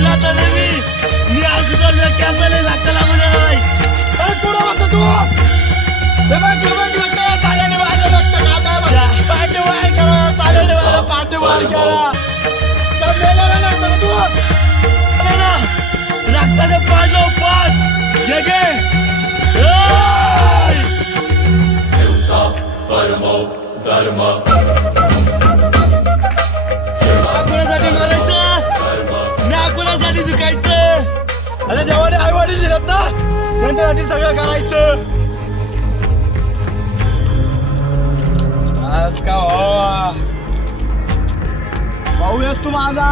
म्हणला तर नाही मी मी आज कर्ज कॅन्सल आहे दाखला मध्ये नाही पुढं होता तू हे बघ हे बघ रक्त चालेल माझं रक्त काढला पाठी वार करा चालेल माझा पाठी वार करा रक्ताचे पाच पाच जे जे परमो धर्म आणि देवाने आई वडील दिलेत ना त्यांच्यासाठी सगळं करायचं आज का भाऊस हो? तू माझा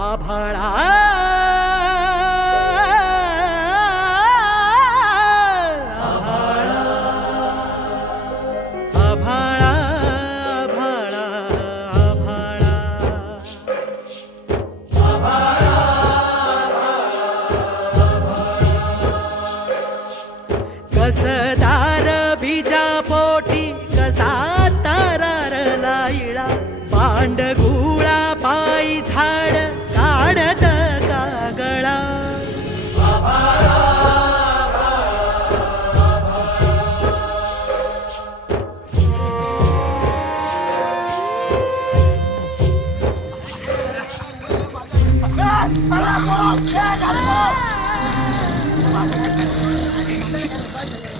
आभाड़ा 下来了，下来了。